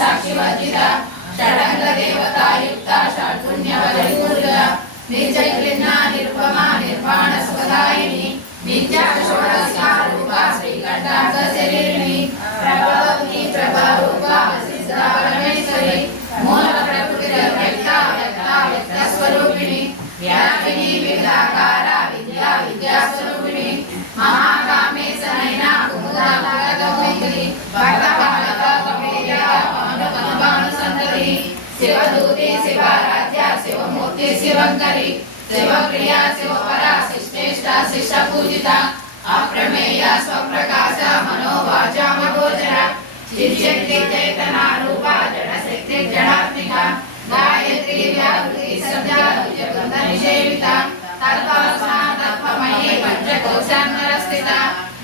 साक्षिवर्जिता षडंग देवतायुक्ता षड्पुण्यवलिपूरिता निर्जयक्लिन्ना निरुपमा निर्वाण सुखदायिनी नित्या षोडशारूपा श्रीकण्ठार्थशरीरिणी प्रभवती प्रभरूपा वसिष्ठा परमेश्वरी मूल प्रकृतिर्व्यक्ता व्यक्ता व्यक्तस्वरूपिणी व्यापिनी विविधाकारा विद्या विद्यास्वरूपिणी महाकामेश नयना कुमुदा भगवती भक्तपालका संतति शिवदूते शिवाराध्या शिवमूर्ति शिवंकरी शिवप्रिया शिवपरा शिष्टेष्टा शिष्यपूजिता अप्रमेया स्वप्रकाश मनोवाचा मगोचरा चित्शक्ति चैतना रूपा जडशक्ति जडात्मिका गायत्री व्याहृति सद्या जगन्धनिषेविता तत्त्वस्ना तत्त्वमयी पंचकोशान्तरस्थिता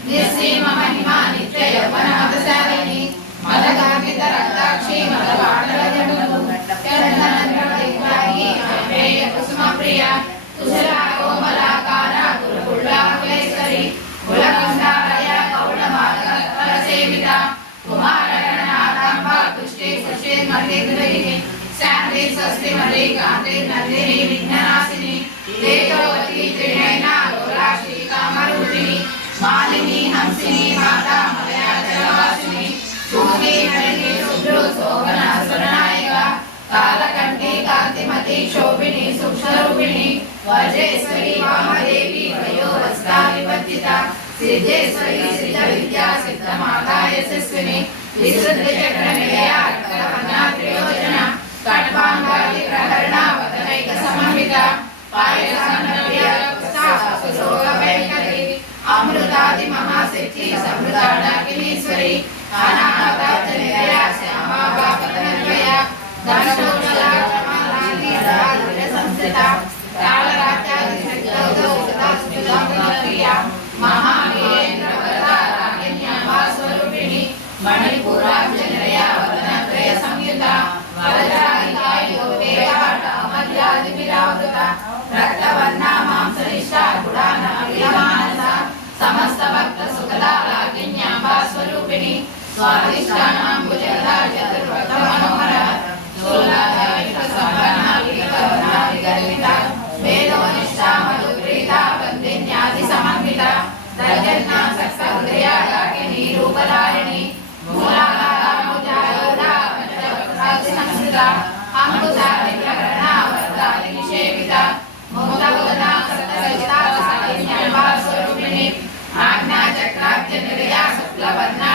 निस्सीम महिमा नित्य यौवन मदशालिनी मदगामित रक्ताक्षी मदवाडलजनु चरणनन्द्रदिग्वाही अपेय कुसुमप्रिया कुशला कोमलाकारा गुरुकुलाकुलेश्वरी कुलकण्ठालया कौलमार्गफलसेविता कुमारगणनाथाम्बा तुष्टे पुष्टेर्मतिर्गृहिणी शान्ति स्वस्ति मदे कान्ति नन्दिनी विघ्ननाशिनी तेजोवती त्रिनयना लोलाक्षी कामरूपिणी मालिनी हंसिनी माता मलयाचलवासिनी भूमि नलिनी शुभ्रो शोभना सुरनायिका कालकंठी कांतिमती शोभिनी सूक्ष्मरूपिणी वज्रेश्वरी वामदेवी वयोवस्ता विवर्जिता सिद्धेश्वरी सिद्धविद्या सिद्धमाता यशस्विनी विशुद्धचक्रनिलया रक्तवर्णा त्रियोजना कट्वांगादि प्रहरणा वदनैक समन्विता पायसान्नप्रिया सुशोभभयंकरी अमृतादि महासिद्धि समृद्धाडाकिनीश्वरी अनाहताजनिलया श्यामा वापतनन्वया दशोषला कमलानि संस्थिता कालरात्यादिशक्तौदौषधा सुधाप्रिया महावीरेन्द्रवरदा रागिन्या स्वरूपिणी मणिपुराब्जनिलया वदनत्रय संयुता वज्रादिकायोगेहाटामध्यादिभिरावृता रक्तवर्णा मांसनिष्ठा गुडाना विलमानसा समस्त भक्त सुखदा लागिन्याम्बा स्वरूपिणी स्वादिष्टानां भुजगदा चतुर्भक्त मनोहरा शूलाधारितसंपन्ना विकलवर्णा विगर्विता वेदोनिष्ठा मधुप्रीता वन्दिन्यादि समन्विता दर्जन्ना सक्तहृदया लागिनी रूपधारिणी मूलाधारा मुजायोधा पंचवक्त्रादि संस्कृता अमृतादि प्रकरणा वरदादि निषेविता मुक्तवदना सप्तसहिता साधिन्याम्बा स्वरूपिणी आज्ञा चक्राब्ज निलया शुक्लवर्णा